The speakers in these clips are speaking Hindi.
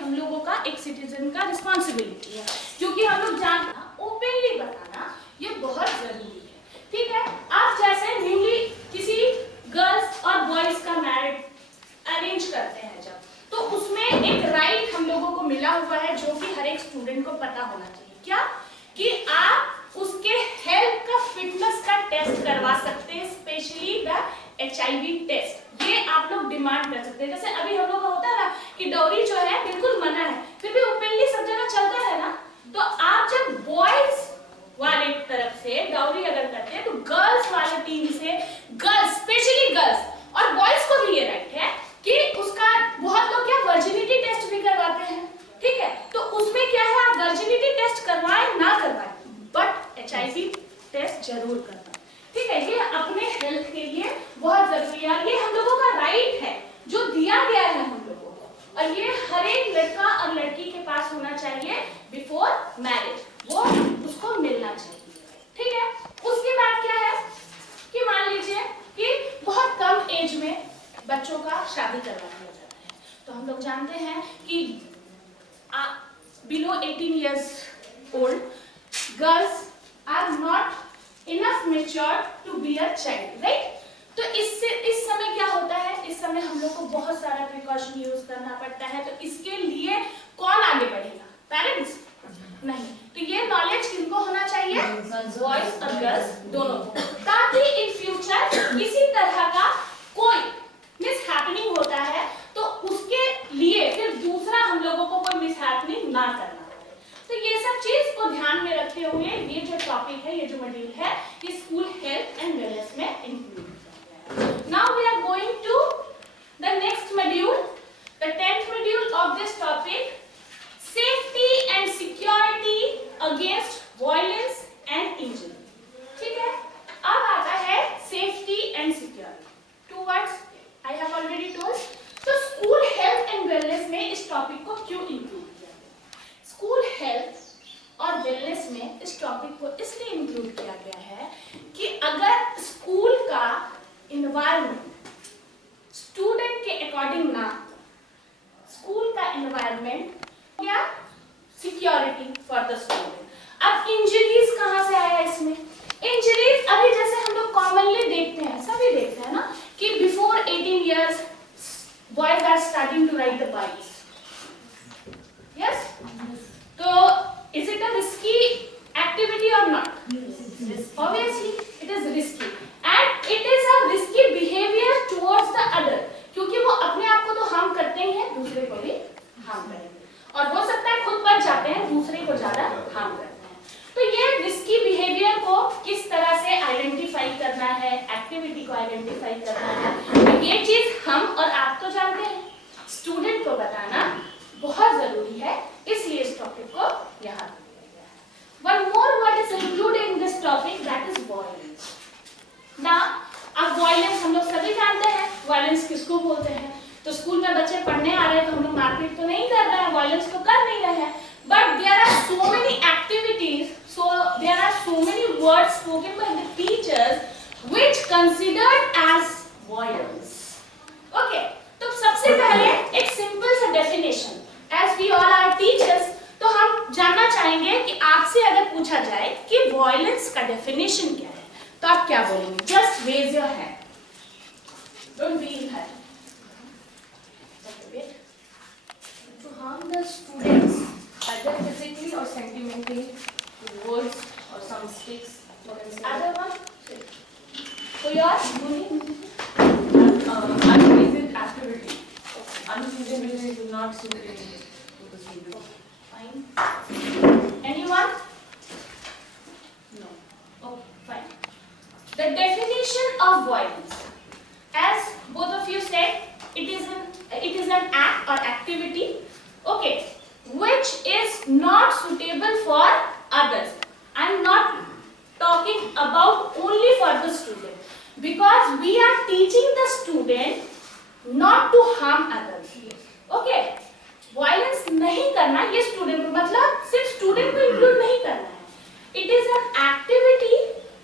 हम लोगों का एक सिटीजन का रिस्पॉन्सिबिलिटी है, क्योंकि हम लोग जानना ओपनली बताना ये बहुत जरूरी है। ठीक है, आप जैसे न्यूली किसी गर्ल्स और बॉयज का मैरिज अरेंज करते हैं जब, तो उसमें एक राइट हम लोगों को मिला हुआ है जो कि हर एक स्टूडेंट को पता होना चाहिए। क्या? कि आप उसके हेल्थ का फिटनेस का टेस्ट करवा सकते हैं, स्पेशली द HIV टेस्ट। ये आप लोग डिमांड कर सकते हैं। जैसे अभी हम लोग का होता है ना कि डाउरी जो है बिल्कुल मना है, फिर भी ओपनली सब जगह चलता है ना, तो आप जब बॉयज वाले तरफ से डाउरी अगर करते हैं तो गर्ल्स वाले टीम से गर्ल्स, स्पेशली गर्ल्स और बॉयज को भी ये राइट है कि उसका बहुत लोग क्या वर्जिनिटी टेस्ट भी करवाते हैं। ठीक है, तो उसमें क्या है, आप वर्जिनिटी टेस्ट करवाएं ना करवाएं, बट HIV टेस्ट जरूर करवाएं। ठीक है, ये अपने हेल्थ के लिए बहुत जरूरी है, ये हम लोगों का राइट है जो दिया गया है हम लोगों को, और ये हर एक लड़का और लड़की के पास होना चाहिए बिफोर मैरिज, वो उसको मिलना चाहिए। ठीक है, उसके बाद क्या है कि मान लीजिए कि बहुत कम एज में बच्चों का शादी करवा दिया जाता है, तो हम लोग जानते हैं कि below 18 years old girls are not enough mature to be a child, right? तो इस समय क्या होता है, इस समय हम लोग को बहुत सारा प्रिकॉशन यूज करना पड़ता है, तो इसके लिए कौन आगे बढ़ेगा? पेरेंट्स नहीं, तो ये नॉलेज किनको होना चाहिए? बॉयज और गर्ल्स दोनों को, ताकि इन फ्यूचर किसी तरह का कोई मिसहैपनिंग होता है तो उसके लिए फिर दूसरा हम लोगों को कोई मिसहैपनिंग ना करना पड़े। तो ये सब चीज को ध्यान में रखते हुए ये जो टॉपिक है, ये जो मॉड्यूल है, ये स्कूल हेल्थ एंड वेलनेस में इंक्लूड किया गया है। Now we are going to the next module, the 10th module of this topic, safety and security against violence and injury. ठीक है, अब आता है safety and security. Two words I have already told. तो स्कूल हेल्थ एंड वेलनेस में इस टॉपिक को क्यों इंक्लूड किया गया? स्कूल हेल्थ और वेलनेस में इस टॉपिक को इसलिए इंक्लूड किया गया है कि अगर स्कूल का एनवायरनमेंट स्टूडेंट के अकॉर्डिंग ना, स्कूल का एनवायरनमेंट या सिक्योरिटी फॉर द स्टूडेंट। अब इंजरीज कहां से आया इसमें? इंजरीज अभी जैसे हम लोग कॉमनली देखते हैं, सभी देखते हैं ना कि before 18 years boys are starting to ride the bikes. Yes? So is it a risky activity or not? Obviously it is risky, and it is a risky behavior towards the other, क्योंकि वो अपने आप को तो हार्म करते ही हैं, दूसरे को भी हार्म करेंगे, और हो सकता है खुद बच जाते हैं, दूसरे को ज्यादा हार्म करते हैं। तो ये रिस्की बिहेवियर को किस तरह से आइडेंटिफाई करना है, एक्टिविटी को आइडेंटिफाई करना है, तो ये चीज हम और आप तो जानते हैं, स्टूडेंट को बताना बहुत जरूरी है, इसलिए इस टॉपिक को यहाँ दिया गया है। One more word is included in this topic, that is violence. Now, अब वायलेंस हम लोग सभी जानते हैं, वायलेंस किसको बोलते हैं। तो स्कूल में बच्चे पढ़ने आ रहे हैं तो हम लोग मारपीट तो नहीं कर रहे हैं, वायलेंस तो कर नहीं रहे हैं, but there are so many activities, so there are so many words spoken by the teachers which considered as violence. Okay, तो सबसे पहले एक सिंपल सा definition, as we all are teachers, तो हम जानना चाहेंगे कि आपसे अगर पूछा जाए कि वायलेंस का डेफिनेशन क्या है, तो आप क्या बोलेंगे? Just raise your hand, don't be in hurry. To harm the students either physically or sentimentally with words or some sticks. Other one? So yours? Unpleasant activity. Unpleasant activity will not suit to the student. Fine. Anyone? No. Okay, fine. The definition of violence, as both of you said, it is an act or activity, okay, which is not suitable for others. I am not talking about only for the student, because we are teaching the student not to harm others. Okay, violence नहीं करना, ये student मतलब सिर्फ student को include नहीं करना है. It is an activity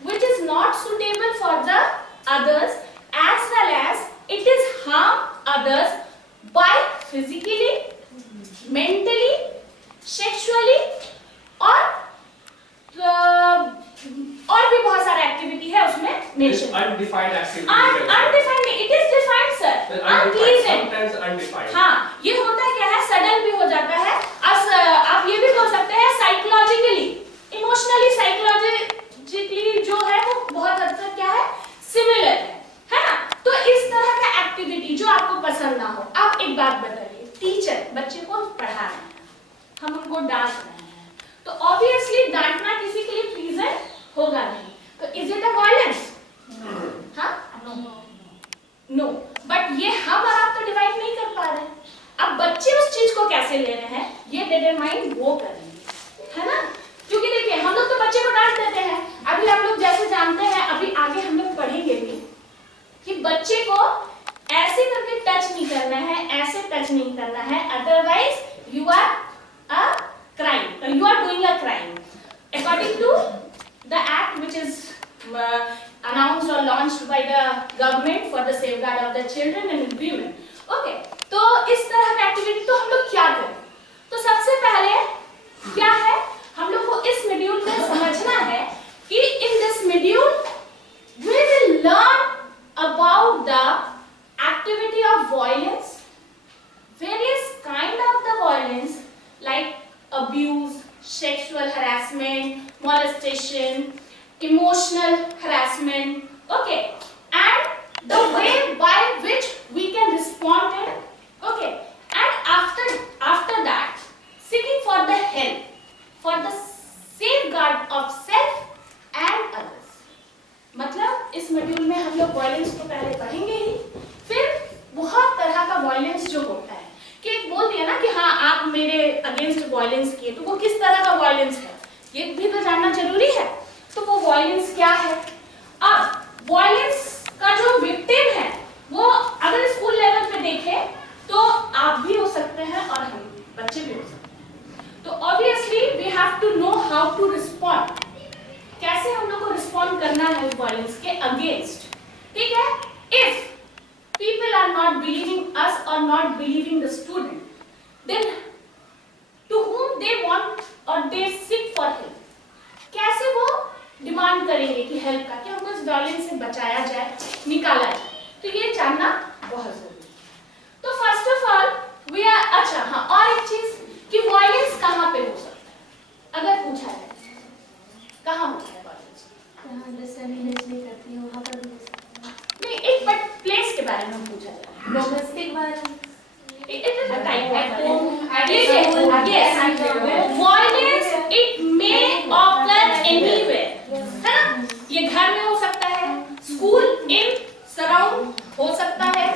which is not suitable for the others, as well as it is harm others by physically, mentally बच्चे को पढ़ा रहे हैं, हम उनको डांट रहे हैं, तो ऑब्वियसली डांटना किसी के लिए प्लीजेंट होगा नहीं। तो इज इट अ वायलेंस? हाँ, नो। बट ये हम और आप तो डिवाइड नहीं कर पा रहे हैं। अब बच्चे उस चीज को कैसे ले रहे हैं ये डिटरमाइन वो करेंगे, है ना? क्योंकि देखिए हम लोग तो बच्चे को डांट देते हैं, अभी आप लोग जैसे जानते हैं, अभी आगे हम लोग पढ़ेंगे भी कि बच्चे को ऐसे करके टच नहीं करना है, ऐसे टच नहीं करना है, otherwise you are a crime, you are doing a crime according to the act which is announced or launched by the government for the safeguard of the children and women. Okay, तो इस तरह का एक्टिविटी तो हम लोग क्या करें? तो सबसे पहले क्या है, हम लोग को इस मॉड्यूल में समझना है कि in this module we will learn about the activity of violence, various kind of the violence like abuse, sexual harassment, molestation, emotional harassment, okay, and the way by which we can respond it, okay, and after that seeking for the help for the safeguard of self and others. मतलब इस मॉड्यूल में हम लोग वायलेंस को पहले पढ़ेंगे ही, फिर बहुत तरह का वायलेंस जो होता है कि एक बोल दिया ना कि हाँ आप मेरे अगेंस्ट वायलेंस किए, तो वो किस तरह का वायलेंस है ये भी तो जानना जरूरी है। तो वो वायलेंस क्या है? अब वायलेंस का जो विक्टिम है वो अगर स्कूल लेवल पे देखें तो आप भी हो सकते हैं और हम बच्चे भी हो सकते हैं। तो obviously we have to know how to respond, कैसे हम लोग को रिस्पॉन्ड करना है वायलेंस के अगेंस्ट, ठीक है? If people are not believing us और not believing the student, then to whom they want or they seek for help, कैसे वो डिमांड करेंगे कि हेल्प का, कि हमको इस वायलेंस से बचाया जाए, निकाला जाए, तो ये जानना बहुत जरूरी है। तो first of all we are, अच्छा हाँ, और एक चीज कि वायलेंस कहाँ पे हो सकता है, अगर पूछा जाए कहाँ होता है वायलेंस? नहीं करती है वहाँ पर भी हो सकता है। नहीं, एक बट प्लेस के बारे में पूछा जाए, domestic violence, it is a type at home, yes, violence it may occur anywhere, है ना? ये घर में हो सकता है, स्कूल इन सराउंड हो सकता है,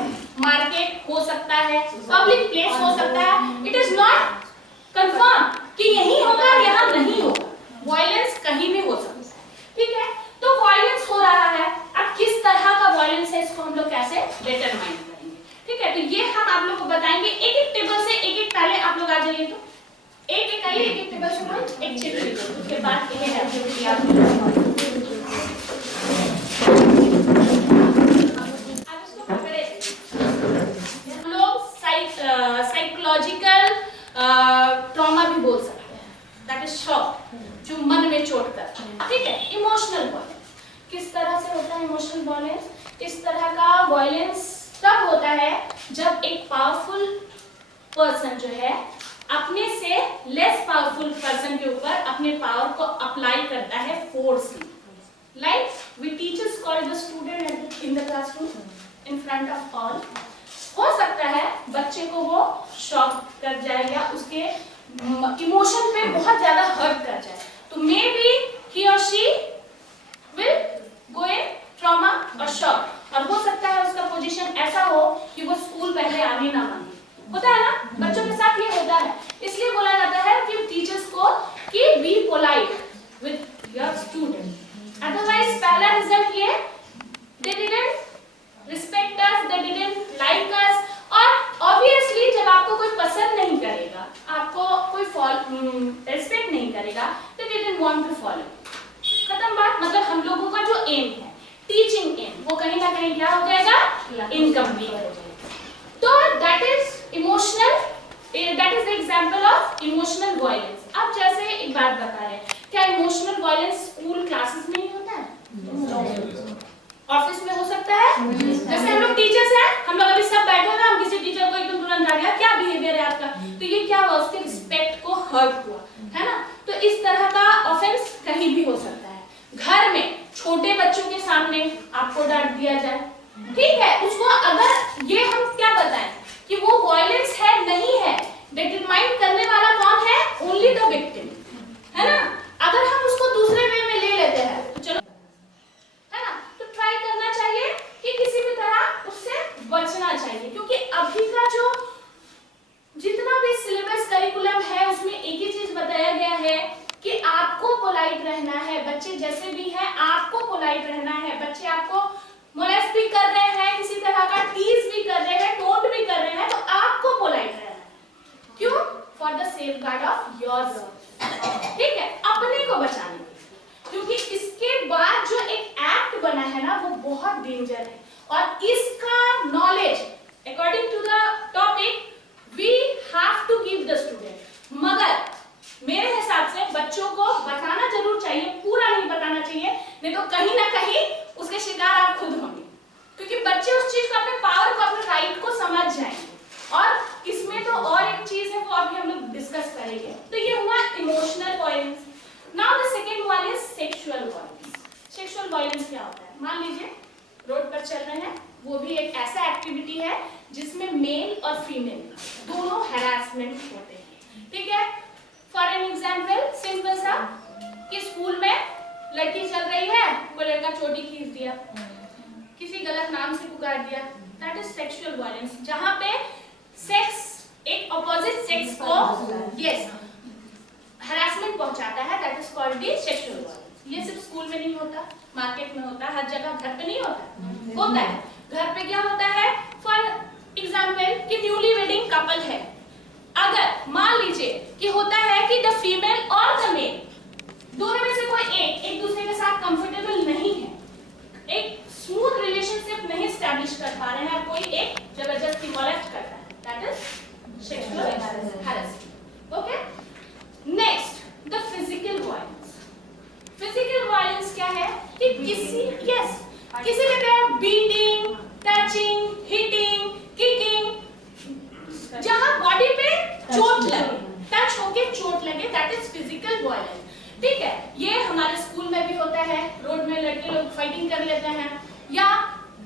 मार्केट हो सकता है, पब्लिक प्लेस हो सकता है, इट इज नॉट कंफर्म कि यही होगा यहाँ नहीं होगा, वायलेंस कहीं भी हो सकता है, ठीक है? तो वायलेंस हो रहा है, अब किस तरह का वायलेंस है इसको हम लोग कैसे डिटरमाइन करेंगे, ठीक है? तो ये हम आप लोग को बताएंगे, एक एक टेबल से एक एक, पहले आप लोग आ जाइए, तो एक एक आइए, एक एक टेबल से एक चिट लीजिए, उसके बाद ये है एक्टिविटी आप इसको पकड़े। हम लोग साइकोलॉजिकल ट्रॉमा भी बोल सकते हैं, दैट इज शॉक, जो मन में चोट करता है, ठीक है? इमोशनल वायलेंस किस तरह से होता है? इमोशनल वायलेंस इस तरह का वायलेंस तब होता है जब एक पावरफुल पर्सन जो है अपने से लेस पावरफुल पर्सन के ऊपर अपने पावर को अप्लाई करता है forcely, like we teachers call the student in the classroom in front of all. हो सकता है बच्चे को वो शॉक कर जाए या उसके इमोशन पे बहुत ज्यादा हर्ट कर जाए, तो मे बी ही और she will go in trauma और शॉक, और हो सकता है उसका पोजीशन ऐसा हो कि वो स्कूल पहले आने ना मांगे। होता है ना, बच्चों के साथ ये होता है, इसलिए बोला जाता है कि टीचर्स को कि be polite with your student, otherwise पहला रिजल्ट ये they didn't respect us, they didn't like us, और ऑब्वियसली जब आपको कोई पसंद नहीं करेगा, आपको कोई रिस्पेक्ट नहीं करेगा, तो they didn't want to follow, खत्म बात। मतलब हम लोगों का जो एम है, टीचिंग एम, वो कहीं ना कहीं क्या हो जाएगा? इनकम्प्लीट हो जाएगा। तो that is emotional, that is the example of emotional violence. अब जैसे एक बात बता रहे हैं, क्या इमोशनल वायलेंस स्कूल क्लासेस में ही होता है? ऑफिस में हो सकता है? जैसे हम लोग टीचर्स हैं, हम लोग अभी सब बैठे हैं, हम किसी टीचर को एकदम तुरंत आ गया, क्या बिहेवियर है आपका, तो ये क्या हुआ? उसके रिस्पेक्ट को हर्ट हुआ, है ना? तो इस तरह का ऑफेंस कहीं भी हो सकता है। घर में छोटे बच्चों के सामने आपको डांट दिया जाए, ठीक है, उसको अगर ये हम क्या बताएं कि वो वायलेंस है नहीं है, safeguard of yourself. ठीक है, अपने को बचाने के लिए, क्योंकि इसके बाद जो एक एक्ट बना है ना वो बहुत डेंजर है और इसका knowledge according to the topic we have to give the student, मगर मेरे हिसाब से बच्चों को बताना जरूर चाहिए, पूरा नहीं बताना चाहिए, नहीं तो कहीं ना कहीं उसके शिकार आप खुद होंगे, क्योंकि बच्चे उस चीज को, अपने पावर को, अपने राइट को समझ जाएंगे। और इसमें तो और एक चीज है वो अभी हम लोग डिस्कस करेंगे। तो ये हुआ emotional violence. Now the second one is sexual violence. Sexual violence क्या होता है? मान लीजिए रोड पर चल रहे हैं, वो भी एक ऐसा एक्टिविटी है जिसमें मेल और फीमेल दोनों हैरेसमेंट होते हैं, ठीक है। फॉर एन एग्जाम्पल सिंपल सा कि स्कूल में लड़की चल रही है, वो लड़का चोटी खींच दिया, किसी गलत नाम से पुकार दिया, दैट इज सेक्सुअल वायलेंस, जहां पे सेक्स एक ऑपोजिट सेक्स को यस हरासमेंट पहुंचाता है, that is called the sexual violence. ये सिर्फ स्कूल में नहीं होता, मार्केट में होता है, हर जगह, घर पे नहीं होता, होता है। घर पे क्या होता है? फॉर एग्जाम्पल कि न्यूली वेडिंग कपल है, अगर मान लीजिए कि होता है कि द फीमेल और द मेल दोनों में से कोई एक दूसरे के साथ कंफर्टेबल नहीं है, एक स्मूथ रिलेशनशिप नहीं एस्टैब्लिश कर पा रहे हैं, कोई एक जबरदस्ती मोलेस्ट करता है, that is sexual harassment. Okay, next the physical violence. Physical violence क्या है कि किसी के द्वारा बीटिंग, टचिंग, हिटिंग, किकिंग, जहां बॉडी पे चोट लगे, टच होके चोट लगे, दैट इज फिजिकल वायलेंस, ठीक है। ये हमारे स्कूल में भी होता है, रोड में लड़के लोग फाइटिंग कर लेते हैं या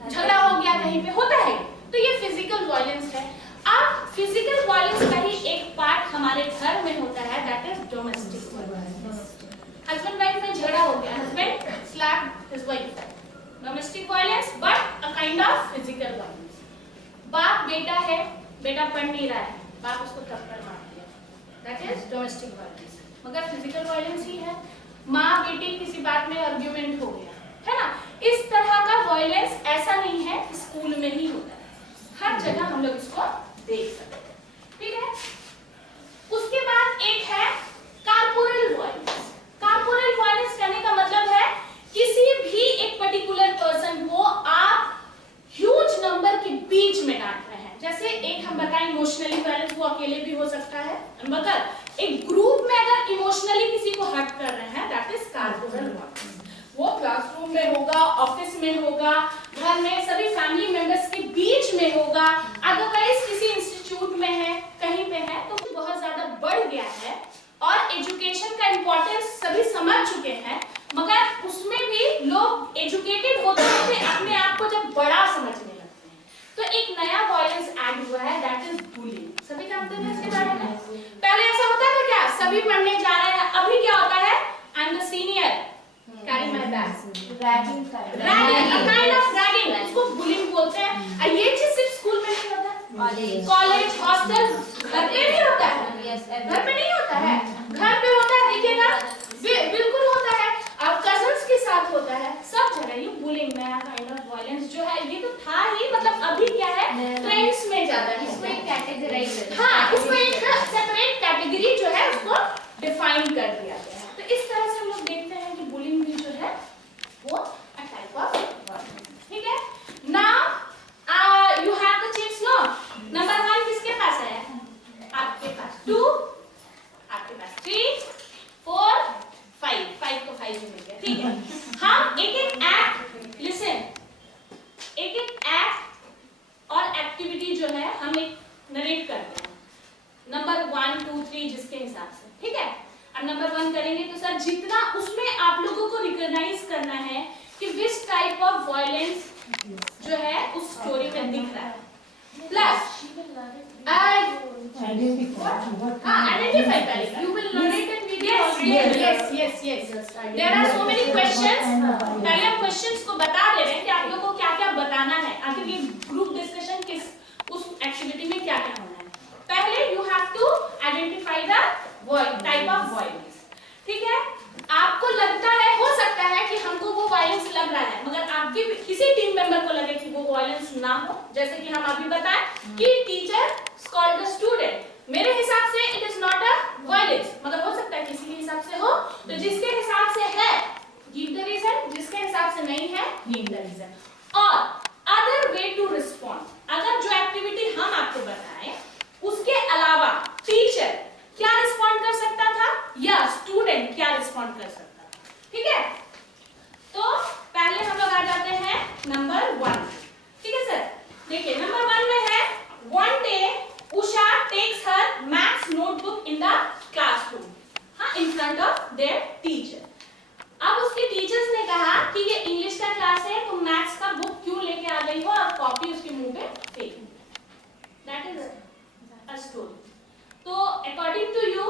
झगड़ा हो गया कहीं पे, होता है, तो ये फिजिकल वायलेंस है। अब फिजिकल वायलेंस का ही एक पार्ट हमारे घर में होता है, that is domestic violence. Husband wife में झगड़ा हो गया, husband slap his wife, domestic violence but a kind of physical violence. बाप बेटा है, बेटा पढ़ नहीं रहा है, बाप उसको थप्पड़ मार दिया, दैट इज डोमेस्टिक वायलेंस, मगर फिजिकल वायलेंस ही है। माँ बेटी किसी बात में आर्ग्यूमेंट हो गया, है ना। इस तरह का वायलेंस ऐसा नहीं है स्कूल में ही होता है, हर जगह हम लोग इसको देख सकते हैं, ठीक है। उसके बाद एक है कारपोरल वायलेंस। कारपोरल वायलेंस कहने का मतलब है किसी भी एक पर्टिकुलर पर्सन को आप ह्यूज नंबर के बीच में डांट रहे हैं। जैसे एक हम बताएं इमोशनली वायलेंस, वो अकेले भी हो सकता है, मगर एक ग्रुप में अगर इमोशनली किसी को हर्ट कर रहे हैं, दैट इज कारपोरल वायलेंस। वो क्लासरूम में होगा, ऑफिस में होगा, घर में सभी फैमिली मेंबर्स के बीच में होगा, अदरवाइज किसी इंस्टीट्यूट में है, कहीं पे है, तो बहुत ज्यादा बढ़ गया है और एजुकेशन का इंपॉर्टेंस सभी समझ चुके हैं, मगर उसमें भी लोग एजुकेटेड होते हुए अपने आप को जब बड़ा समझने लगते हैं, तो एक नया वायलेंस ऐड हुआ है, दैट इज बुलिंग। सभी जानते हैं इसके बारे में? पहले ऐसा होता था क्या, सभी पढ़ने जा रहे हैं, अभी क्या होता है, I am the senior, carry my bag, ragging, a kind of ragging, इसको bullying बोलते हैं। और ये चीज सिर्फ स्कूल में नहीं होता, कॉलेज, हॉस्टल, घर पे भी होता है, घर पे नहीं होता है, घर पे होता है, देखिएगा, बिल्कुल होता है, अब कजन्स के साथ होता है, सब जगह ये बुलिंग, नया काइंड ऑफ वायलेंस जो है, ये तो था ही, मतलब अभी क्या है, ट्रेंड्स में ज्यादा है, इसको एक कैटेगराइज, हाँ, इसको एक सेपरेट कैटेगरी जो है उसको डिफाइन कर दिया गया है। तो इस तरह से हम लोग देखते हैं कि बुलिंग भी जो है वो अ टाइप ऑफ वायलेंस, ठीक है। Now you have the chips, no, number 1 किसके पास है? आपके पास 2, आपके पास 3, 4, 5 को 5 मिल गया, ठीक है। हम एक एक एक्ट, लिसन, एक एक एक्ट और एक्टिविटी जो है हम एक नरेट करते हैं, नंबर 1, 2, 3 जिसके हिसाब से, ठीक है। अब नंबर 1 करेंगे तो सर जितना उसमें आप लोगों को रिकॉग्नाइज करना है कि विच टाइप ऑफ वायलेंस जो है उस स्टोरी में दिख रहा है, प्लस आइडेंटिफाई करेगा, you will narrate and yes there are so many questions, पहले हम क्वेश्चंस को बता दे रहे हैं कि आप लोगों को क्या-क्या बताना है, आखिर ये ग्रुप डिस्कशन किस उस एक्टिविटी में क्या-क्या होना है। पहले you have to identify the type of violence, ठीक है। आपको लगता है, हो सकता है कि हमको वो वायलेंस लग रहा है, मगर आपके किसी टीम मेंबर को लगे कि वो वायलेंस ना हो, जैसे कि हम अभी बताएं कि टीचर स्कॉल्ड द स्टूडेंट, मेरे हिसाब से it is not a teacher क्या रिस्पॉन्ड कर सकता था या स्टूडेंट क्या रिस्पॉन्ड कर सकता था। ठीक है, तो पहले हम लोग आ जाते हैं नंबर 1। ठीक है सर, देखिए नंबर 1 में है one day Usha takes her maths notebook in the classroom, हाँ, in front of their teacher. अब उसके टीचर्स ने कहा कि ये इंग्लिश का क्लास है, तुम मैथ्स का बुक क्यों लेके आ गई हो और कॉपी उसके मुंह पे फेंक दी। That is a story. तो according to you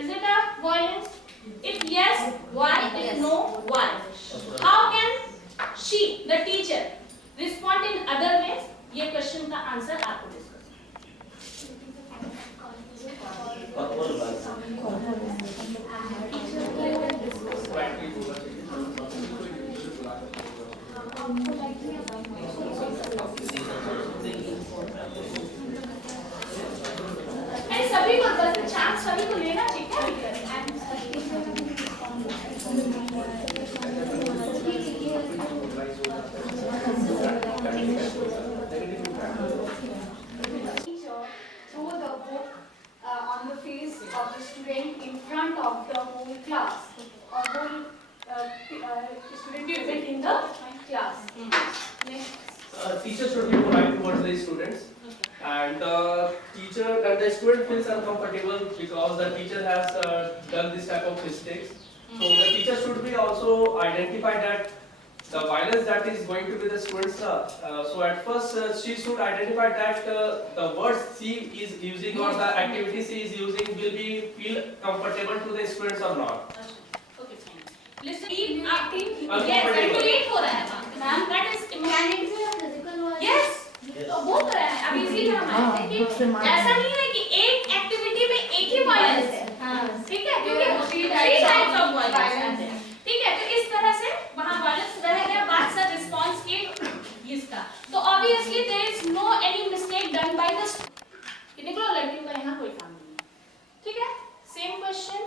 is it a violence? If yes, why? If no, why? How can she the teacher respond in other ways? ये क्वेश्चन का आंसर आपको डिस्कस। सभी को चांस सभी को लेना चाहिए। Throw the book on the face of the student in front of the whole class or whole student present in the class. Teacher should be polite towards the students, and teacher and the student feels uncomfortable because the teacher has done this type of mistakes. So the teacher should be also identify that the violence that is going to be the students. So at first she should identify that the words she is using or the activities she is using will be feel comfortable to the students or not. Okay, fine. Listen, yes, manipulate हो रहा है ma'am, that is Can it be a physical violence? yes, तो वो कर रहा है। अब इसीलिए हम आए थे कि ऐसा नहीं है कि एक एक्टिविटी में एक ही वायलेंस है, ठीक है, क्योंकि थ्री टाइप्स ऑफ वायलेंस है। ठीक है, तो इस तरह से वहाँ वायलेंस रह गया, बात सर रिस्पॉन्स के इसका। तो obviously there is no any mistake done by the, निकलो लड़कियों का यहाँ कोई काम नहीं है। ठीक है, सेम क्वेश्चन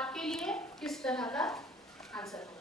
आपके लिए किस तरह का आंसर होगा?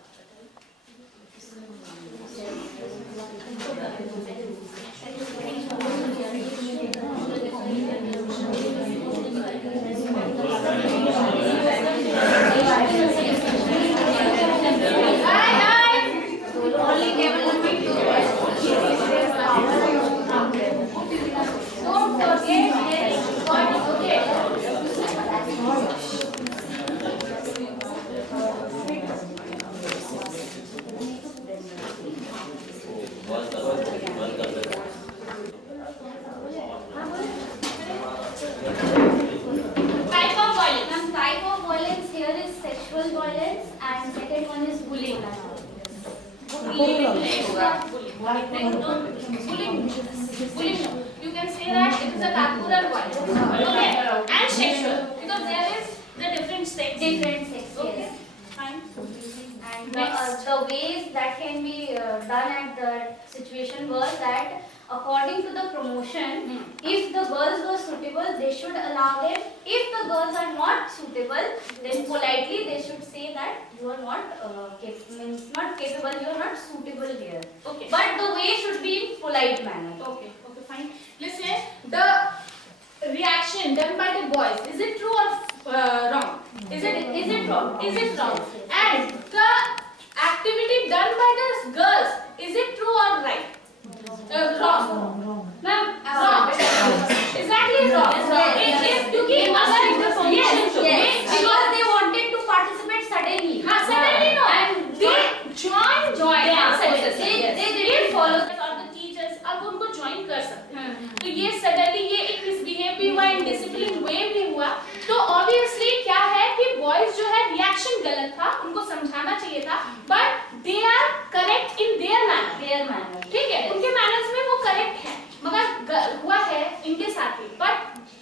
You can say that it is a corporal violence, okay, and sexual, because there is the different sex. Okay, Yes. fine. And Next. the ways that can be done at the situation was that according to the promotion, if the girls were suitable, they should allow them. If the girls are not suitable, then politely they should say that you are not not capable, you are not suitable here. Okay. But the way should be in polite manner. Okay, fine. Listen, the reaction done by the boys, is it true or wrong? Is it wrong? Is it wrong? And the activity done by the girls, is it true or right? Wrong. Ma'am, wrong. Exactly wrong. क्योंकि अगर Yes, because they wanted to participate suddenly. suddenly no, and they join. They didn't follow. और the teachers अब उनको join कर सकते हैं। तो ये suddenly ये एक misbehave भी हुआ, indiscipline way भी हुआ। तो obviously क्या है कि boys जो है reaction गलत था, उनको समझाना चाहिए था, but they are correct in their manner. ठीक है, उनके manners में वो correct है, मगर हुआ है इनके साथ ही, but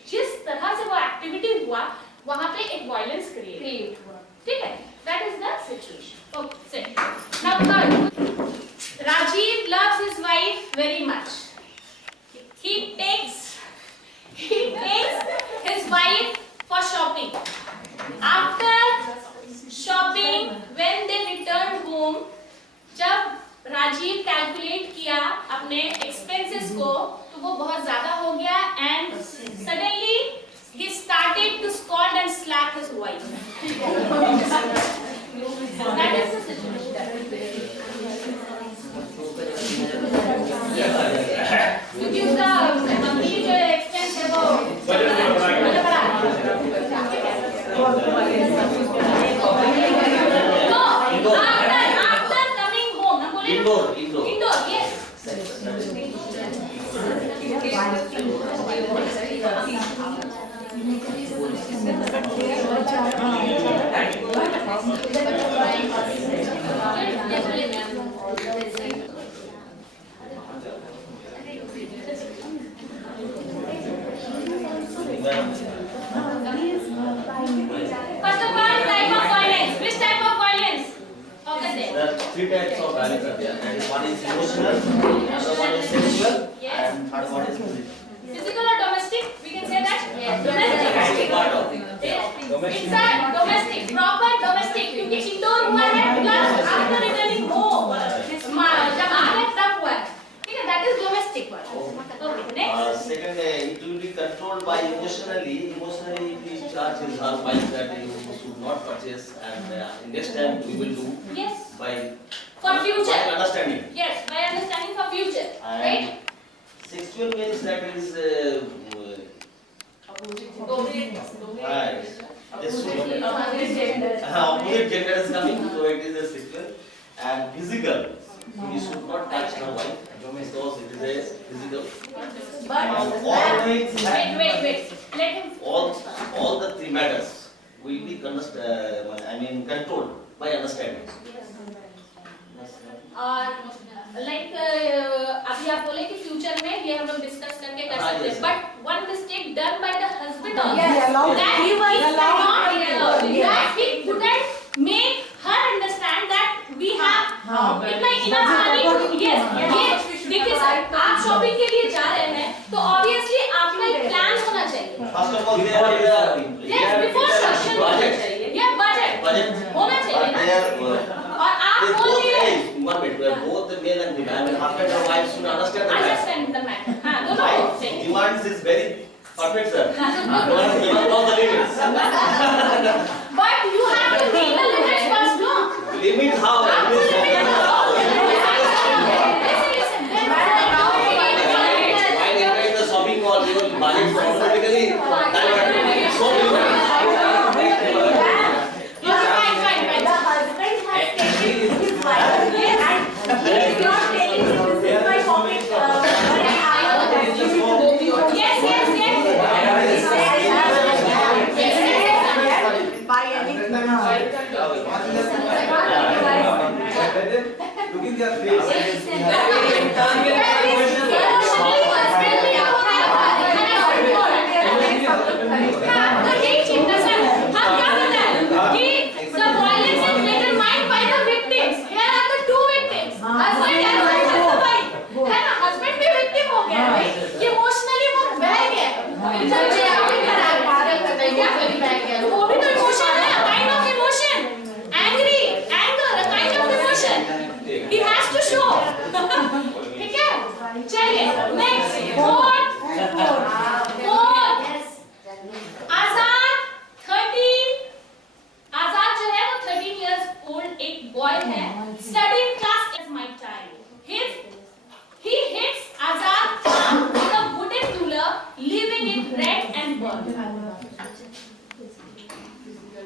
जिस तरह से वो activity हुआ, वहाँ पे एक violence create हुआ। ठीक है, that is the situation. Okay, second. Now third, Rajiv loves his wife very much. He takes his wife for shopping. After shopping, when they returned home, जब राजीव कैलकुलेट किया अपने एक्सपेंसेस को, तो वो बहुत ज्यादा हो गया, and suddenly he started after coming home, हम बोले indoor, yes. First of all, type of violence. Which type of violence? Okay, there. There are 3 types of violence are there, and one is emotional, another one is sexual, and third one is physical. Physical or domestic? We can say that. Yes. Domestic. Part of It's a domestic, proper domestic. क्योंकि इंडोर हुआ है प्लस आफ्टर रिटर्निंग होम जब आ गए तब हुआ है. ठीक है, that is domestic one. Okay, next. Second, it will be controlled by emotionally. Emotionally, it is charged in her mind that you should not purchase, and next time we will do Yes. by For future. by understanding. Yes, by understanding for future. And Right? sexual means that is right. Yes, opposite gender is coming, so it is a sexual. And physical, you should not touch her wife because it is a physical. But Always, wait. Let him. all the 3 matters will be controlled by understanding. और लाइक अभी आप बोले कि फ्यूचर में ये हम लोग डिस्कस करके कर सकते हैं but one mistake done by the husband that he couldn't make her understand that we have इतना enough money yes ये देखिए सर आप शॉपिंग के लिए जा रहे हैं तो ऑब्वियसली आपका एक प्लान होना चाहिए First of all, there yes before shopping होना चाहिए या बजट होना चाहिए ना और आप बोल रहे हैं one minute, both the male and female, husband and wife should understand the understand the matter हाँ दोनों Wife को चाहिए demands is very perfect, sir. You are given all the limits. but you have to make the limits first no Limit how? आपको limit While entering the shopping mall, your budget is automatically diverted. So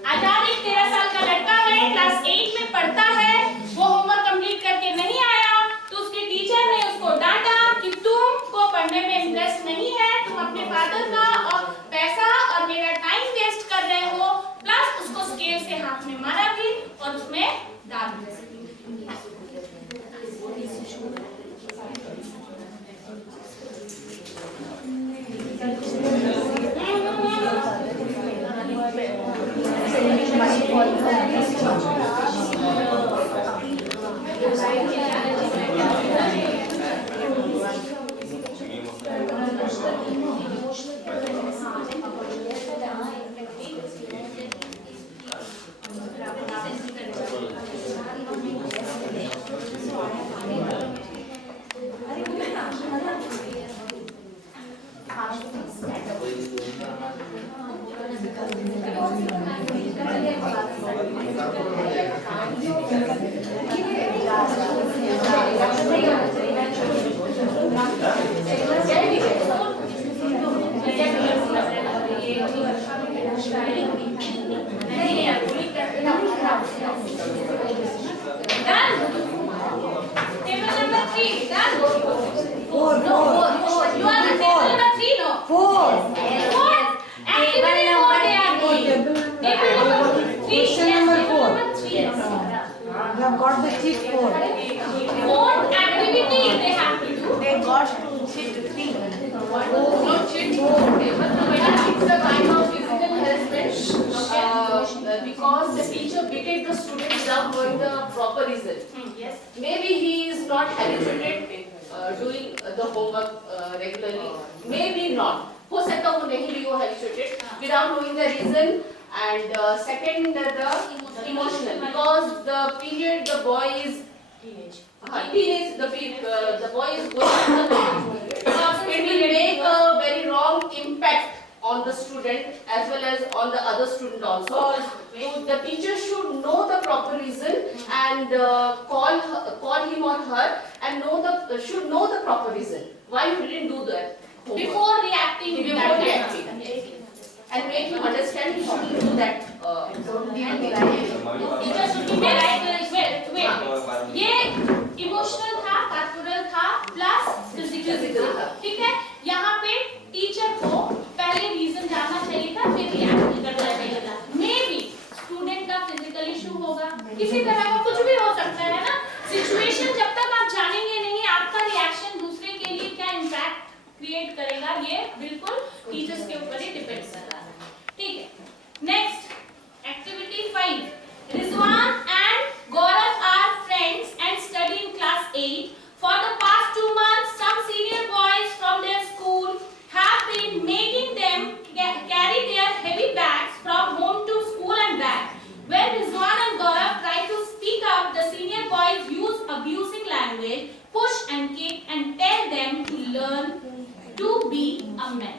आजाद एक 13 साल का लड़का है, क्लास 8 में पढ़ता है, वो होमवर्क कंप्लीट करके नहीं आया तो उसके टीचर ने उसको डांटा कि तुमको पढ़ने में इंटरेस्ट नहीं है, तुम अपने फादर का और पैसा और मेरा टाइम वेस्ट कर रहे हो, प्लस उसको स्केल से हाथ में मारा भी और उसमें दाग भी। Question number 4. Three. You have got the cheat code. What activity they have to do? They got to cheat 3. Not cheat code. It's a kind of physical harassment because the teacher beated the student without knowing the proper reason. Yes. Maybe he is not habituated doing the homework regularly. Maybe not. हो सकता है वो नहीं भी वो habituated without knowing the reason. And second, the emotional, because the period the boy is teenage. The boy is going through the teenage period. It will make a very wrong impact on the student as well as on the other student also. So the teacher should know the proper reason and call him or her and should know the proper reason why you didn't do that homework. Before reacting. And make him understand he shouldn't do that. Teacher should be wait ये इमोशनल था, कार्पोरल था प्लस फिजिकल था, ठीक है। यहाँ पे टीचर को पहले रीजन जानना चाहिए था, फिर रिएक्ट करना चाहिए था। मे बी स्टूडेंट का फिजिकल इशू होगा, किसी तरह का कुछ भी हो सकता है ना। सिचुएशन जब तक आप जानेंगे नहीं, आपका रिएक्शन दूसरे के लिए क्या इम्पैक्ट क्रिएट करेगा, ये बिल्कुल टीचर्स के ऊपर ही डिपेंड कर रहा है, ठीक है। Next activity 5, Rizwan and Gaurav are friends and study in class 8. For the past 2 months, some senior boys from their school have been making them carry their heavy bags from home to school and back. When Rizwan and Gaurav try to speak up, the senior boys use abusing language, push and kick and tell them to learn to be a man.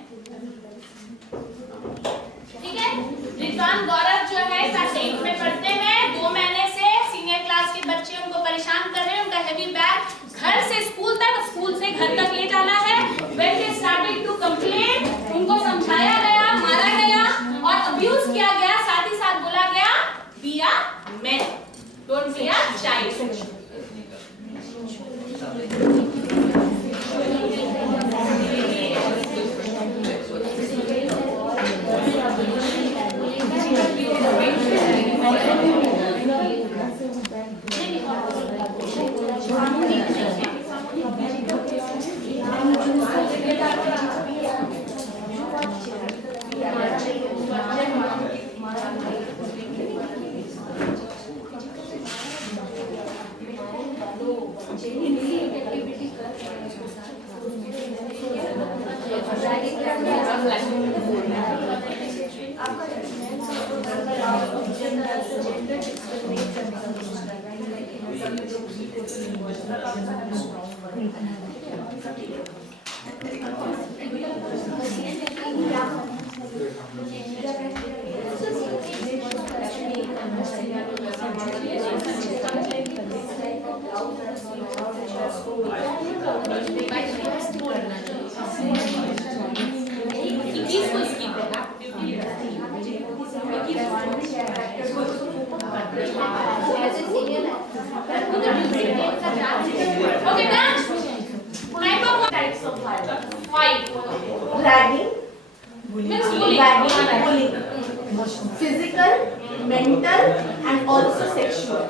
ठीक है। रिजवान गौरव जो है क्लास 8 में पढ़ते हैं, 2 महीने से सीनियर क्लास के बच्चे उनको परेशान कर रहे हैं। उनका हेवी बैग घर से स्कूल तक, स्कूल से घर तक ले जाना है। When they started to complain, उनको समझाया गया, मारा गया और अब्यूज किया गया, साथ ही साथ बोला गया be a man, don't be a child। Physical, mental, and also sexual.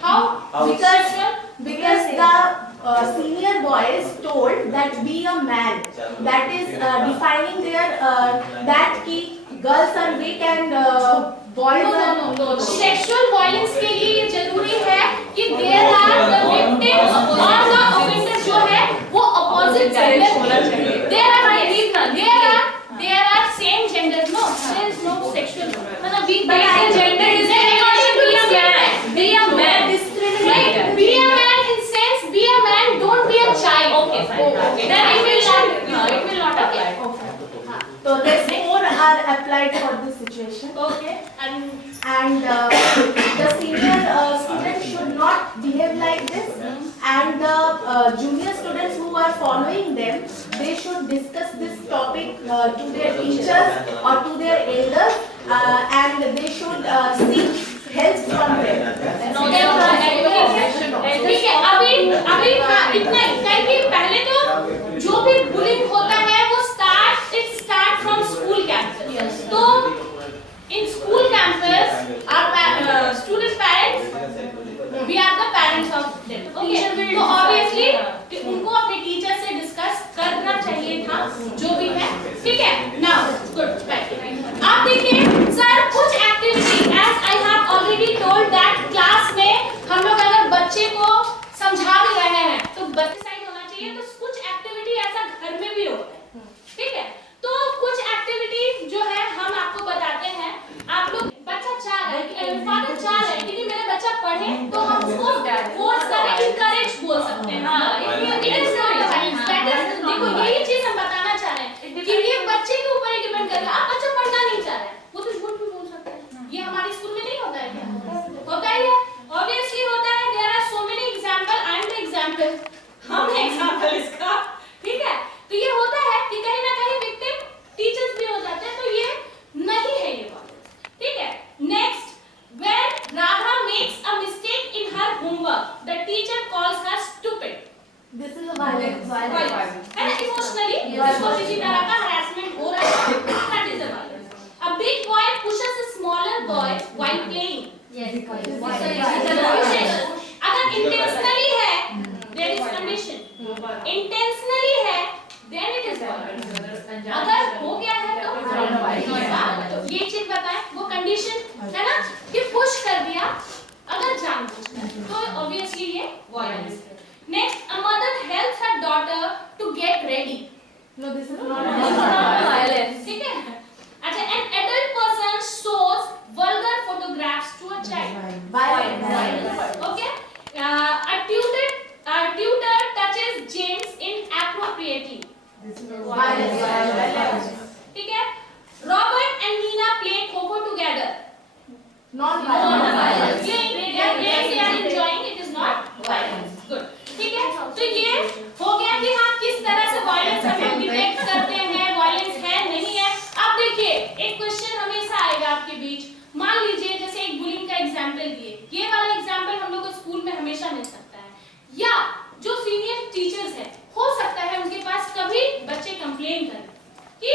How? Because the senior boys told that be a man. That is defining their that ki girls are weak and boys are no. Sexual violence के लिए ये जरूरी है कि there are the victims और the offender जो है वो opposite gender। There are same genders, no, there is no sexual, मतलब weak gender is according to be a man, be a man, right? Be a man in sense, be a man, don't be a child. Okay, fine. Then it will not apply. So this 4 are applied for this situation. Okay, And the senior students should not behave like this, and the junior students who are following them, they should discuss this topic to their teachers or to their elders, and they should seek help from them. ठीक है। अभी हाँ इतना ही कि पहले तो जो भी बुलिंग होता है वो स्टार्ट फ्रॉम स्कूल कैंपस। तो इन boys while playing. Yes. अगर intentionally है, there is condition. Intentionally है, then it is violence. अगर हो गया है तो ये चीज बताएं, वो कंडीशन है ना कि पुश कर दिया, अगर जानबूझकर तो obviously ये violence है. Next, a mother helps her daughter to get ready. No, this is not Violence. ठीक है? अच्छा, an adult person shows vulgar photographs to a child. violence. Okay? A tutor touches James inappropriately. Violence. ठीक है? Robert and Nina play Kho-Kho together. Non-violence. They are enjoying. It is not violence. Good. ठीक है? तो ये हो गया कि हाँ किस तरह से violence हम लोग डिटेक्ट करते हैं, violence है नहीं है. अब देखिए, एक क्वेश्चन हमेशा आएगा आपके बीच. मान लीजिए जैसे एक बुलिंग का एग्जाम्पल दिए, ये वाला एग्जाम्पल हम लोग को स्कूल में हमेशा मिल सकता है. या जो सीनियर टीचर्स है, हो सकता है उनके पास कभी बच्चे कंप्लेन करें कि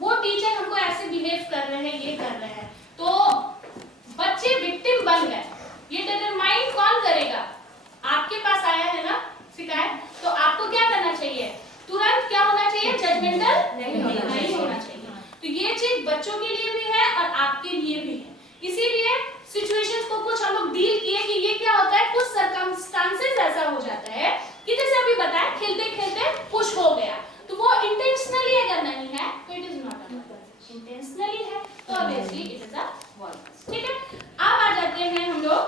वो टीचर हमको ऐसे बिहेव कर रहे हैं, ये कर रहे हैं, तो बच्चे विक्टिम बन गए. ये डिटरमाइन कौन करेगा? आपके पास आया है ना शिकायत, तो आपको क्या करना चाहिए? तुरंत क्या होना चाहिए? जजमेंटल नहीं होना चाहिए. तो ये चीज बच्चों के लिए भी है और आपके लिए भी है. इसीलिए सिचुएशंस को कुछ हम लोग डील किए कि ये क्या होता है, कुछ सर्कमस्टांसेस ऐसा हो जाता है कि जैसे अभी बताया, खेलते खेलते पुश हो गया, तो वो इंटेंशनली अगर नहीं है तो it is not a violence. Intentionally है तो obviously it is a violence. ठीक है? अब आ जाते हैं हम लोग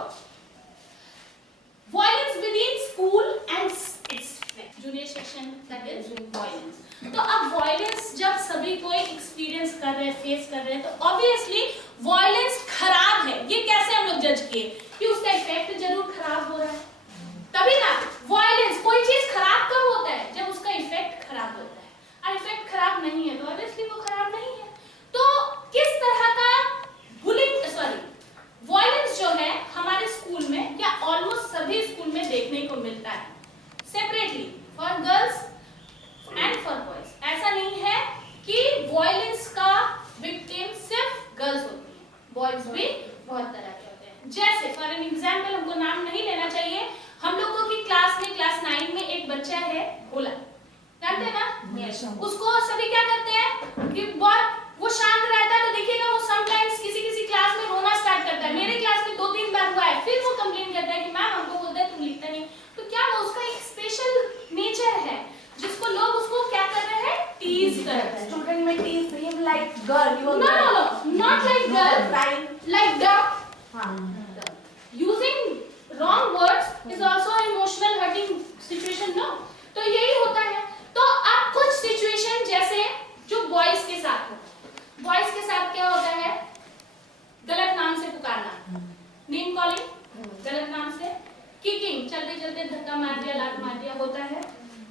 violence with in school and it's junior section, that is violence. तो अब वायलेंस जब सभी कोई एक्सपीरियंस कर रहे हैं, फेस कर रहे हैं, तो ऑब्वियसली वायलेंस खराब है. ये कैसे हम लोग जज किए कि उसका इफेक्ट जरूर खराब हो रहा है, तभी ना. वायलेंस, कोई चीज खराब कब होता है? जब उसका इफेक्ट खराब होता है. और इफेक्ट खराब नहीं है तो ऑब्वियसली वो खराब नहीं है. तो किस तरह का वायलेंस जो है हमारे स्कूल में या ऑलमोस्ट सभी स्कूल में देखने को मिलता है, separately for girls and for boys. ऐसा नहीं है कि वायलेंस का विक्टिम सिर्फ गर्ल्स होती है, बॉयज भी बहुत तरह के होते हैं. जैसे फॉर एन एग्जांपल, हमको नाम नहीं लेना चाहिए, हम लोगों की क्लास में क्लास 9 में एक बच्चा है भोला, जानते हैं ना? उसको सभी क्या करते हैं कि बहुत वो शांत रहता है, तो देखिएगा वो समटाइम्स किसी क्लास में रोना स्टार्ट करता है. मेरे क्लास में 2-3 बार हुआ है. फिर वो कंप्लेन करता है कि मैम हमको बोलता है तुम लिखता नहीं. तो क्या वो उसका एक स्पेशल नेचर है जिसको लोग उसको क्या कर रहे हैं? टीज कर रहे हैं. Student may tease him like girl. You are No, not like girl, crying. like dumb. Using wrong words is also an emotional hurting situation, no? तो यही होता है. तो अब कुछ सिचुएशन जैसे जो बॉयज के साथ होता है, बॉयज के साथ क्या होता है? गलत नाम से पुकारना, नेम कॉलिंग, गलत नाम से, किकिंग, चलते चलते धक्का मार दिया, लात मार दिया होता है,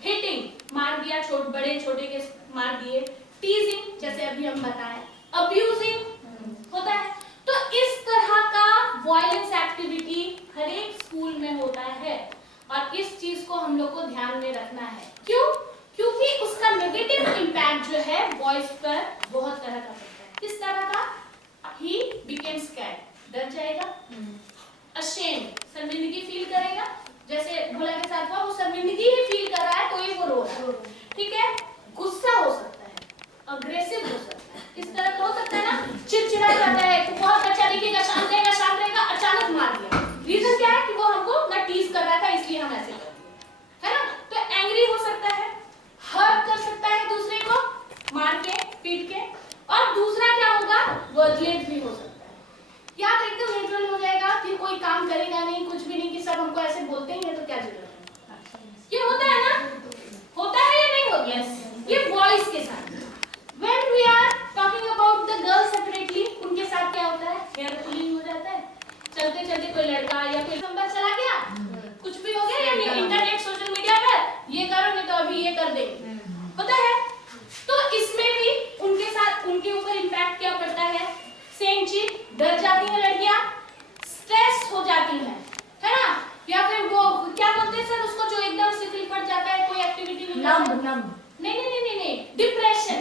हिटिंग, मार दिया, बड़े छोटे के मार दिए, टीजिंग जैसे अभी हम बताएं, अब्यूजिंग होता है. तो इस तरह का वायलेंस एक्टिविटी हर एक स्कूल में होता है और इस चीज को हम लोग को ध्यान में रखना है. क्यों? क्योंकि उसका नेगेटिव इंपैक्ट जो है बॉयज पर बहुत तरह का पड़ता है. किस तरह का? He became scared, डर जाएगा, ashamed, शर्मिंदगी फील करेगा, जैसे भोला के साथ हुआ, वो शर्मिंदगी ही फील कर रहा है तो ही वो रो रहा है. ठीक है? गुस्सा हो सकता है, अग्रेसिव हो सकता है. किस तरह का हो सकता है ना? चिड़चिड़ा जाता है, तो बहुत अच्छा दिखेगा, शांत रहेगा, अचानक मार दिया. रीजन क्या है कि वो हमको ना टीज कर रहा था इसलिए हम ऐसे कर दिए, है ना? तो एंग्री हो सकता है, हर्ट कर सकता है दूसरे को मार के, पीट के, और दूसरा क्या होगा? वर्डलेस भी हो सकता है. या तो एकदम न्यूट्रल हो जाएगा, फिर कोई काम करेगा नहीं, कुछ भी नहीं, कि सब हमको ऐसे बोलते ही हैं तो क्या जरूरत है. ये होता है ना? होता है या नहीं होता? ये बॉयज के साथ. When we are talking about the girls separately, उनके साथ क्या होता है? हेयर पुलिंग हो जाता है, चलते चलते कोई लड़का या कोई नंबर चला गया, कुछ भी हो गया, या इंटरनेट सोशल मीडिया पर ये करो नहीं तो अभी ये कर देंगे, होता है. तो इसमें भी उनके साथ उनके ऊपर इम्पैक्ट क्या पड़ता है? सेम चीज, डर जाती है लड़कियां, स्ट्रेस हो जाती है ना? या फिर वो क्या बोलते हैं सर उसको जो एकदम से दिल पड़ जाता है, कोई एक्टिविटी नहीं, नहीं, डिप्रेशन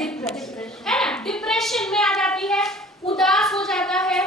है ना? डिप्रेशन में आ जाती है, उदास हो जाता है,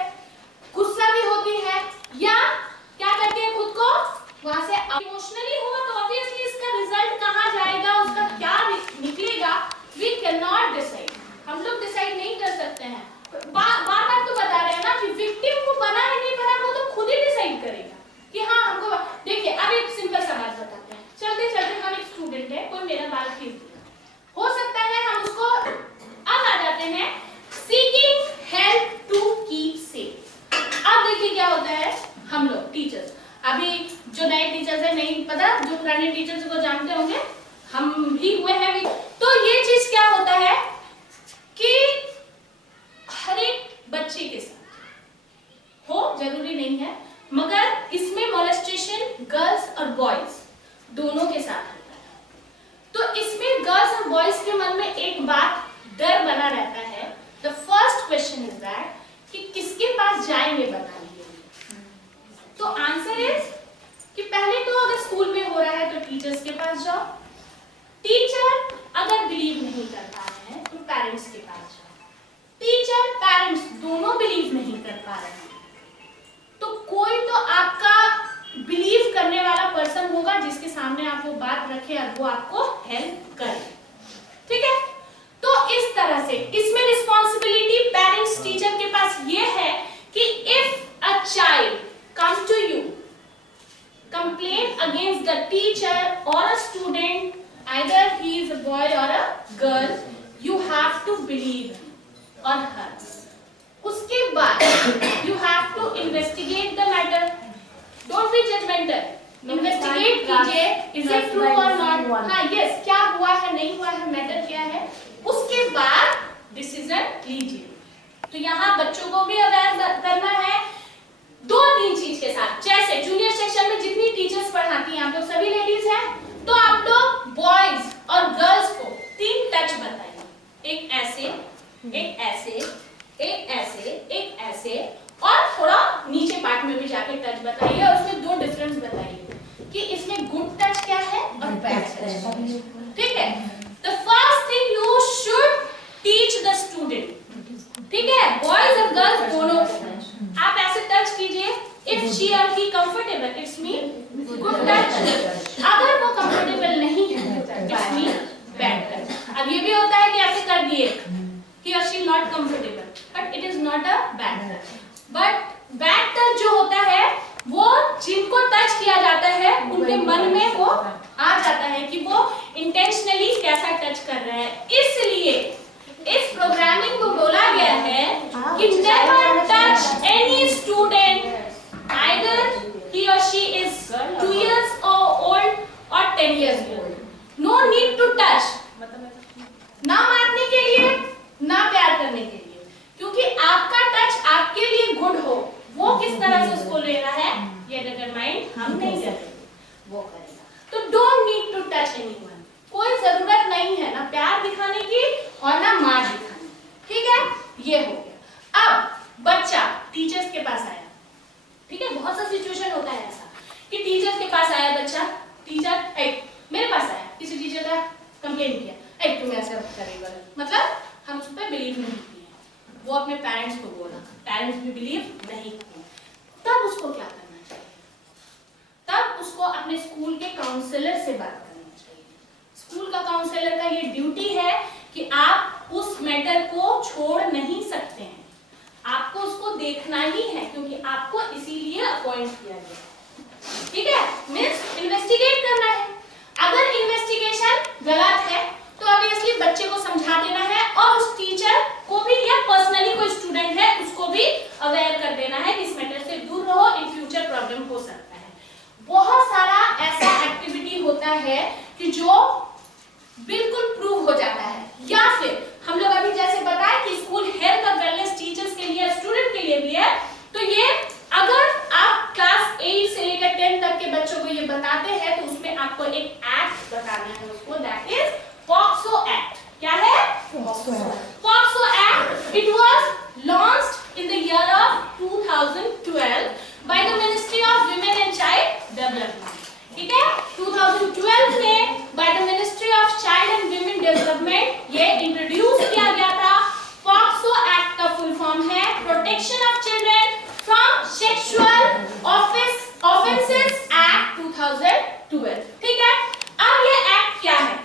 है नहीं पता, जो पुराने टीचर्स को जानते होंगे, हम भी हुए हैं। तो ये चीज क्या होता है कि हर एक बच्चे के साथ हो, जरूरी नहीं है, मगर इसमें मोलेस्टेशन गर्ल्स और बॉयज दोनों के साथ होता है। तो इसमें गर्ल्स और बॉयज के मन में एक बात डर बना रहता है। The first question is that कि किसके पास जाएंगे बताने के लिए। तो आंसर इज कि पहले तो अगर स्कूल में हो रहा है तो टीचर्स के पास जाओ, टीचर अगर बिलीव नहीं कर पा रहे हैं तो पेरेंट्स के पास जाओ, टीचर पेरेंट्स दोनों बिलीव नहीं कर पा रहे हैं तो कोई तो आपका बिलीव करने वाला पर्सन होगा जिसके सामने आप वो बात रखे और वो आपको हेल्प करे, ठीक है। तो इस तरह से इसमें रिस्पॉन्सिबिलिटी पेरेंट्स टीचर के पास ये है कि if a child come to you complain against the teacher or a student, either he is a boy or a girl, you have to believe him or her. उसके बाद you have to investigate the matter. Don't be judgmental. Investigate कीजिए, is it true or not? हाँ, yes, क्या हुआ है, नहीं हुआ है, मैटर क्या है, उसके बाद डिसीजन लीजिए। तो यहाँ बच्चों को भी अवेयर करना है दो तीन चीज के साथ। जैसे जूनियर सेक्शन में जितनी टीचर्स पढ़ाती हैं, आप लोग सभी लेडीज हैं, तो आप लोग बॉयज और गर्ल्स को 3 टच बताइए, एक ऐसे, एक ऐसे, एक ऐसे, एक ऐसे, और थोड़ा नीचे पार्ट में भी जाके टच बताइए और उसमें 2 डिफरेंस बताइए कि इसमें गुड टच क्या है और बैड टच, ठीक है। The first thing you should teach the student, ठीक है, बॉयज और गर्ल्स दोनों को आप ऐसे टच कीजिए। If she or he comfortable it's mean good touch, अगर वो कंफर्टेबल नहीं है इट्स मीन बैड टच। अब ये भी होता है कि ऐसे कर दिए कि और she not comfortable, but it is not a bad touch. But bad touch जो होता है वो जिनको टच किया जाता है उनके मन में वो आ जाता है कि वो इंटेंशनली कैसा टच कर रहे हैं। इसलिए इस प्रोग्रामिंग को बोला गया है कि never touch any student, either he or she is 2 years old or 10 years old. No need to touch. ना मारने के लिए, ना प्यार करने के लिए, क्योंकि आपका टच आपके लिए गुड हो, वो किस तरह से उसको ले रहा है ये डिटरमाइन हम नहीं करेंगे, वो करेगा। तो don't need to touch anyone, कोई जरूरत नहीं है ना प्यार दिखाने की और ना मार दिखाने की, ठीक है, ये हो गया। अब बच्चा टीचर्स के पास आया, ठीक है, बहुत सा सिचुएशन होता है ऐसा कि टीचर्स के पास आया बच्चा, टीचर एक मेरे पास आया, किसी टीचर का कंप्लेन किया, एक तुम ऐसे करेगा, मतलब हम उस पर बिलीव नहीं किए, वो अपने पेरेंट्स को बोला, पेरेंट्स भी बिलीव नहीं किए, तब उसको क्या करना चाहिए? तब उसको अपने स्कूल के काउंसलर से बात करनी चाहिए। स्कूल का काउंसलर का ये ड्यूटी है कि आप उस मैटर को छोड़ नहीं सकते हैं, आपको उसको देखना ही है, क्योंकि आपको इसीलिए अपॉइंट किया गया, ठीक है, मींस इन्वेस्टिगेट करना है। अगर इन्वेस्टिगेशन गलत है तो ऑब्वियसली बच्चे को समझा देना है और उस टीचर को भी या पर्सनली कोई स्टूडेंट है उसको भी अवेयर कर देना है कि इस मैटर से दूर रहो, इन फ्यूचर प्रॉब्लम हो सकता है। बहुत सारा ऐसा एक्टिविटी होता है कि जो बिल्कुल प्रूव हो जाता है, या फिर हम लोग अभी जैसे बताए कि स्कूल हेल्थ और वेलनेस टीचर्स के लिए, स्टूडेंट के लिए भी है, तो ये अगर आप क्लास 8 से लेकर 10 तक के बच्चों को ये बताते हैं तो उसमें आपको एक एक्ट बताना है उसको, दैट इज पॉक्सो एक्ट। क्या है? POCSO act. It was launched in the year of 2012 by the ministry of women and child development, ठीक है, 2012 में by the ministry of child and women development ये इंट्रोड्यूस किया गया था। पॉक्सो एक्ट का फुल फॉर्म है protection of children from sexual offences act 2012, ठीक है। अब ये एक्ट क्या है?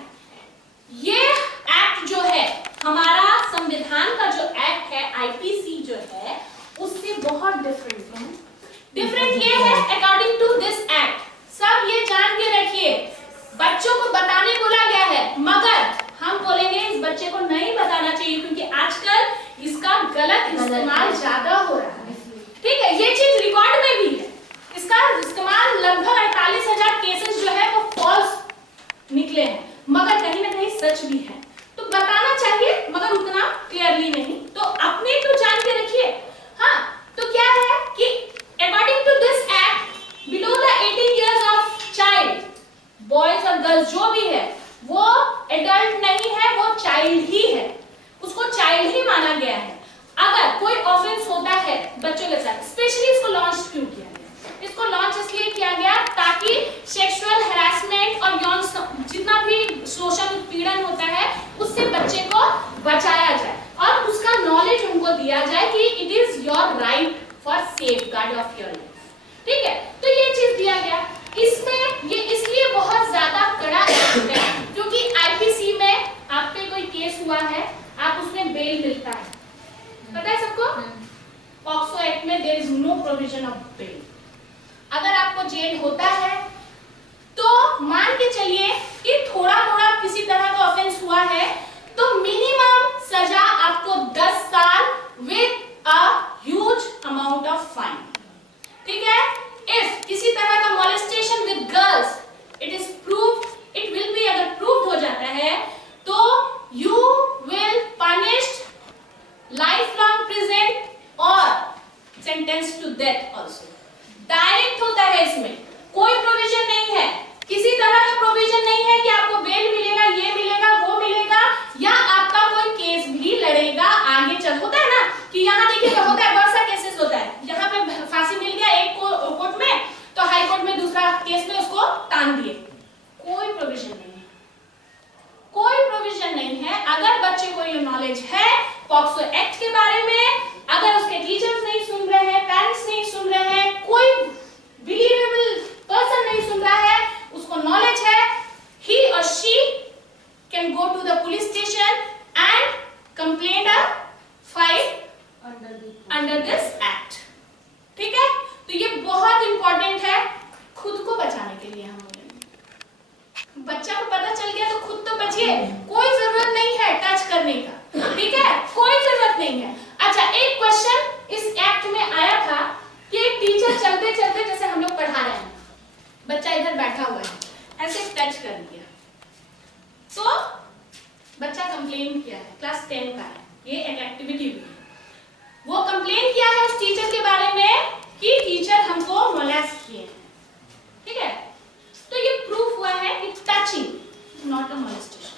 ये एक्ट जो है हमारा संविधान का जो एक्ट है, आईपीसी जो है, उससे बहुत डिफरेंट है। डिफरेंट ये है अकॉर्डिंग टू दिस एक्ट, सब ये जान के रखिए, बच्चों को बताने बोला गया है, मगर हम बोलेंगे इस बच्चे को नहीं बताना चाहिए क्योंकि आजकल इसका गलत इस्तेमाल ज्यादा हो रहा है, ठीक है, ये चीज रिकॉर्ड में भी है, इसका इस्तेमाल लगभग 48,000 केसेस सच भी है, तो बताना चाहिए मगर उतना क्लियरली नहीं, तो अपने तो जान के रखिए। हाँ, तो क्या है कि according to this act below the 18 years of child, boys और गर्ल्स जो भी है वो एडल्ट नहीं है, वो चाइल्ड ही है, उसको चाइल्ड ही माना गया है। अगर कोई ऑफेंस होता है बच्चों के साथ, स्पेशली इसको लॉन्च क्यों किया गया? इसको लॉन्च इसलिए किया गया ताकि सेक्सुअल हैरेसमेंट और यौन जितना भी शोषण उत्पीड़न होता है उससे बच्चे को बचाया जाए और उसका नॉलेज उनको दिया जाए कि it is your right for safeguard of your life. ठीक है, तो ये चीज दिया गया। इसमें ये इसलिए बहुत ज्यादा कड़ा है क्योंकि आईपीसी में आप पे कोई केस हुआ है, आप उसमें बेल मिलता है, पता है सबको? पॉक्सो एक्ट में there is no provision of bail. अगर आपको जेल होता है तो मान के चलिए कि थोड़ा थोड़ा किसी तरह का ऑफेंस हुआ है तो मिनिमम सजा आपको 10 साल with a huge amount of fine. ठीक है, इफ किसी तरह का molestation with girls it is proved, it will be, अगर प्रूव्ड हो जाता है तो you will punished life long prison or sentence to death also. Direct होता है, इसमें कोई प्रोविजन नहीं है, किसी तरह का प्रोविजन नहीं है कि आपको बेल मिलेगा, ये मिलेगा, वो मिलेगा, या आपका कोई केस भी लड़ेगा आगे चल। होता है ना कि यहाँ देखिए होता है, बहुत सा केसेस होता है, यहाँ पे फांसी मिल गया एक कोर्ट में तो हाई कोर्ट में दूसरा केस में उसको टांग दिए। कोई प्रोविजन नहीं है, कोई प्रोविजन नहीं है। अगर बच्चे को ये नॉलेज है पॉक्सो एक्ट के बारे में, अगर उसके टीचर्स नहीं सुन रहे हैं, पेरेंट्स नहीं सुन रहे हैं, कोई बिलीवेबल पर्सन नहीं सुन रहा है, उसको नॉलेज है, he or she can go to the police station and complain or file under this act। ठीक है, तो ये बहुत इंपॉर्टेंट है खुद को बचाने के लिए। हम बच्चा को पता चल गया तो खुद तो बचिए, कोई जरूरत नहीं है टच करने का। ठीक है, कोई जरूरत नहीं है। अच्छा, एक क्वेश्चन इस एक्ट में आया था कि एक टीचर चलते चलते, जैसे हम लोग पढ़ा रहे हैं, बच्चा इधर बैठा हुआ है, ऐसे टच कर दिया तो बच्चा कंप्लेन किया है, क्लास 10 का है, ये एक एक्टिविटी हुई है, वो कंप्लेन किया है उस टीचर के बारे में कि टीचर हमको मोलेस्ट किए हैं। ठीक है, तो ये प्रूफ हुआ है कि touching not a molestation,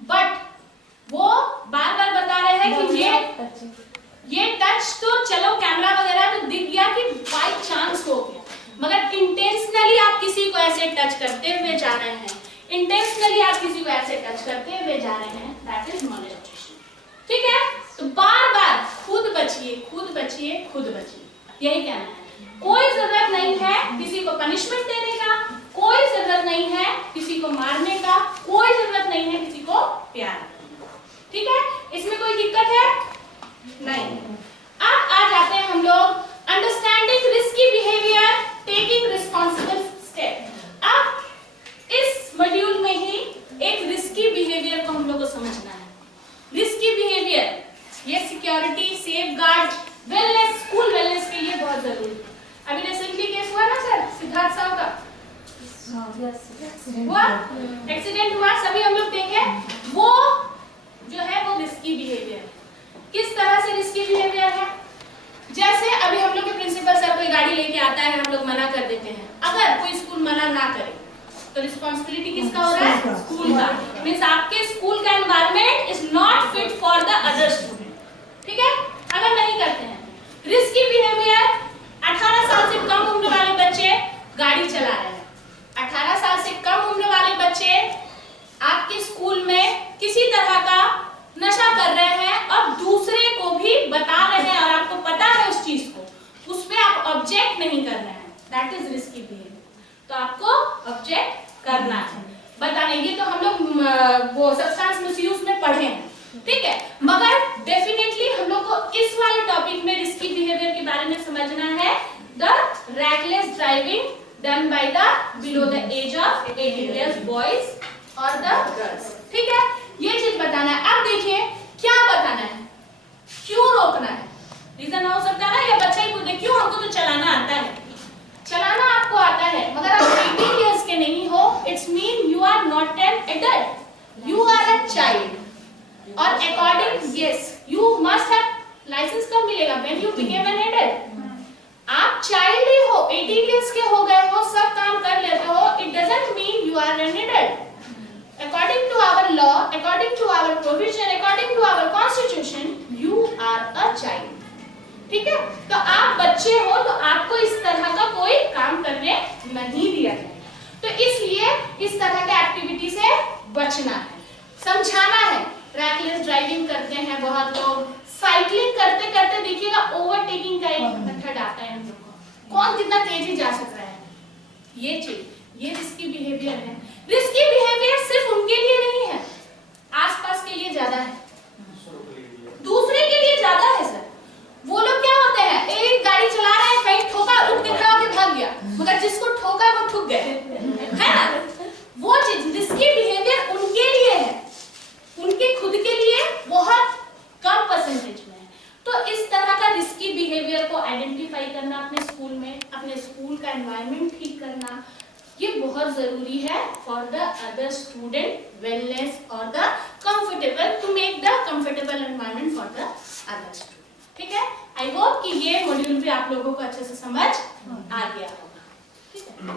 but वो बार बार बता रहे हैं कि ये टच तो चलो कैमरा वगैरह तो दिख गया कि बाय चांस हो गया, मगर इंटेंशनली आप किसी को ऐसे टच करते हुए जा रहे हैं, इंटेंशनली आप किसी को ऐसे टच करते हुए जा रहे हैं, दैट इज मोलेस्टेशन। ठीक है, तो बार बार खुद बचिए, खुद बचिए, खुद बचिए, यही कहना है। कोई जरूरत नहीं है किसी को पनिशमेंट देने का, कोई जरूरत नहीं है किसी को मारने का, कोई जरूरत नहीं है किसी को प्यार करने का। ठीक है, इसमें कोई दिक्कत है नहीं। अब आ जाते हैं हम लोग understanding risky behaviour, taking responsible step. अब इस मॉड्यूल में ही एक रिस्की बिहेवियर को हम लोग को समझना है। रिस्की बिहेवियर ये security, safeguard, wellness, school wellness के लिए बहुत जरूरी है। अभी रिसेंटली केस हुआ ना सर, सिद्धार्थ साहब का हुआ, एक्सीडेंट हुआ, सभी हम लोग देखे, वो जो है वो रिस्की बिहेवियर है। किस तरह से रिस्की बिहेवियर है? जैसे अभी हम लोग के प्रिंसिपल सर कोई गाड़ी लेके आता है, हम लोग मना कर देते हैं, अगर कोई स्कूल मना ना करे तो रिस्पांसिबिलिटी किसका हो रहा है? स्कूल का। मींस आपके स्कूल का environment is not fit for the other student. ठीक है, अगर नहीं करते हैं। रिस्की बिहेवियर, 18 साल से कम उम्र वाले बच्चे गाड़ी चला रहे हैं, 18 साल से कम उम्र वाले बच्चे आपके स्कूल में किसी तरह का नशा कर रहे हैं और दूसरे को भी बता रहे हैं और आपको पता है उस चीज को, उस पे आप ऑब्जेक्ट नहीं कर रहे हैं, दैट इज रिस्की बिहेवियर। तो आपको ऑब्जेक्ट करना है, बताने। ये तो हम लोग वो सब्सटेंस मिसयूज में पढ़े हैं, ठीक है, मगर डेफिनेटली हम लोग को इस वाले टॉपिक में रिस्की बिहेवियर के बारे में समझना है। The reckless driving done by the below the age of 18 years boys और द गर्ल्स। ठीक है, ये चीज बताना है। अब देखिए क्या बताना है, क्यों रोकना है। रीजन हो सकता है ना, या बच्चा ही पूछे क्यों, हमको तो चलाना आता है। चलाना आपको आता है मगर आप 18 इयर्स के नहीं हो, it's mean you are not an adult, you are a child or according, yes, you must have license कब मिलेगा? When you became an adult. आप child ही हो, 18 years के हो गए हो, सब काम कर लेते हो, it doesn't mean you are an adult. According to our law, according to our provision, according to our constitution, you are a child. ठीक है? तो आप बच्चे हो तो आपको इस तरह का कोई काम करने नहीं दिया जाएगा। तो इसलिए इस तरह के एक्टिविटी से बचना है, समझाना है। ट्रैकलेस ड्राइविंग करते हैं बहुत लोग, साइकिलिंग करते करते देखिएगा ओवरटेकिंग का एक मेथड आता है हम लोग को, कौन कितना तेजी जा सकता है, ये चीज, ये रिस्की बिहेवियर है। रिस्की बिहेवियर सिर्फ उनके लिए नहीं है, आसपास के लिए ज्यादा है, दूसरे के लिए ज्यादा है सर। वो लोग क्या होते हैं, एक गाड़ी चला रहे हैं, कहीं ठोका, उठ के खड़ा होकर भाग गया, मगर जिसको ठोका वो ठुक गए, है ना? वो चीज रिस्की बिहेवियर उनके लिए है, उनके खुद के लिए बहुत कम परसेंटेज में है। तो इस तरह का रिस्की बिहेवियर को आइडेंटिफाई करना अपने स्कूल में, अपने स्कूल का एनवायरनमेंट ठीक करना, ये बहुत जरूरी है for the other student wellness और the comfortable, to make the comfortable environment for the other student. ठीक है? आई होप कि ये मॉड्यूल भी आप लोगों को अच्छे से समझ आ गया होगा। ठीक है?